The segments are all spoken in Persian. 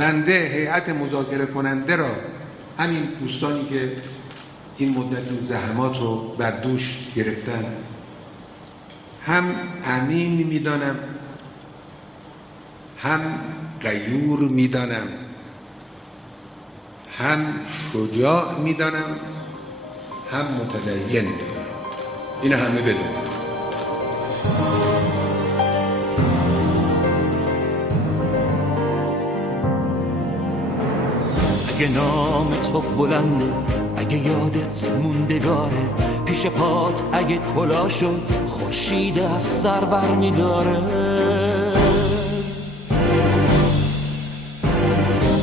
بنده هیئت مذاکره کننده را، همین دوستانی که این مدت این زحمات رو بر دوش گرفتن، هم امین میدانم، هم غیور میدانم، هم شجاع میدانم، هم متدین میدانم. این همه بدونید. اگه نام تو بلنده، اگه یادت موندگاره، پیش پات اگه کلا شد خورشید از سر بر میداره،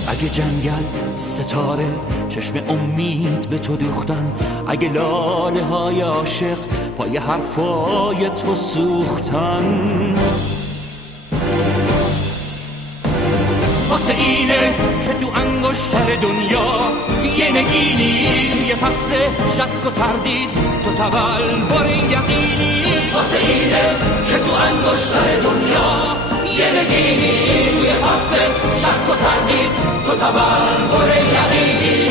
اگه جنگل ستاره چشم امید به تو دوختن، اگه لاله های عاشق پای حرفای تو سوختن، واسه اینه که تو انگشتر دنیا یه نگینی توی فصل شک و تردید تو تقلبر یقینی، واسه اینه که تو انگشتر دنیا یه نگینی توی فصل شک و تردید تو تقلبر یقینی.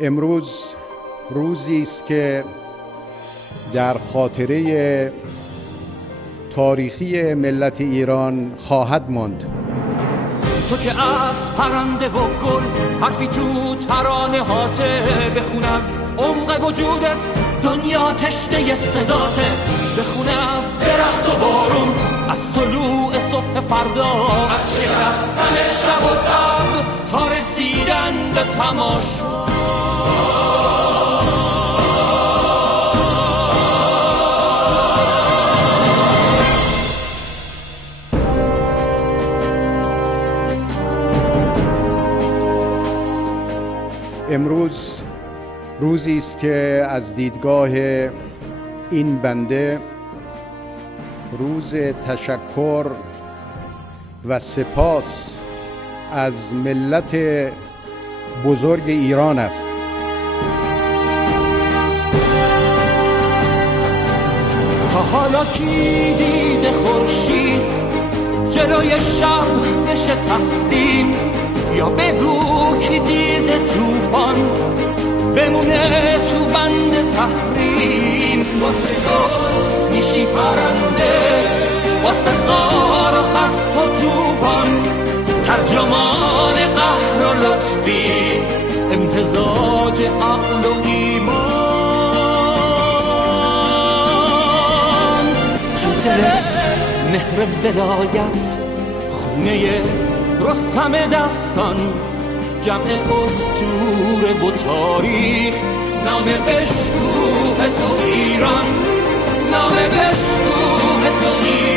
امروز روزی است که در خاطره تاریخی ملت ایران خواهد ماند. تو که از پرنده و گل حرفی تو ترانه هاته، بخون از عمق وجودت دنیا تشنه صداته، بخون از درخت و بارون، از طلوع صبح فردا، از شکستن شب و تب تا رسیدن به تماشا. امروز روزی است که از دیدگاه این بنده روز تشکر و سپاس از ملت بزرگ ایران است. تا حالا کی دیده خورشید جلوی شب بشه تسلیم، یا بگو کی دیده طوفان بمونه تو بند تحریم، واسه گل میشی پرنده، واسه خار و خست و طوفان ترجمان قهر و لطفی، امتزاج عقل و ایمان. تو دلت مهر ولایت، خونه رستم دستان، جمع اسطوره و تاریخ، نام بشکوه تو ایران، نام بشکوه تو ایران.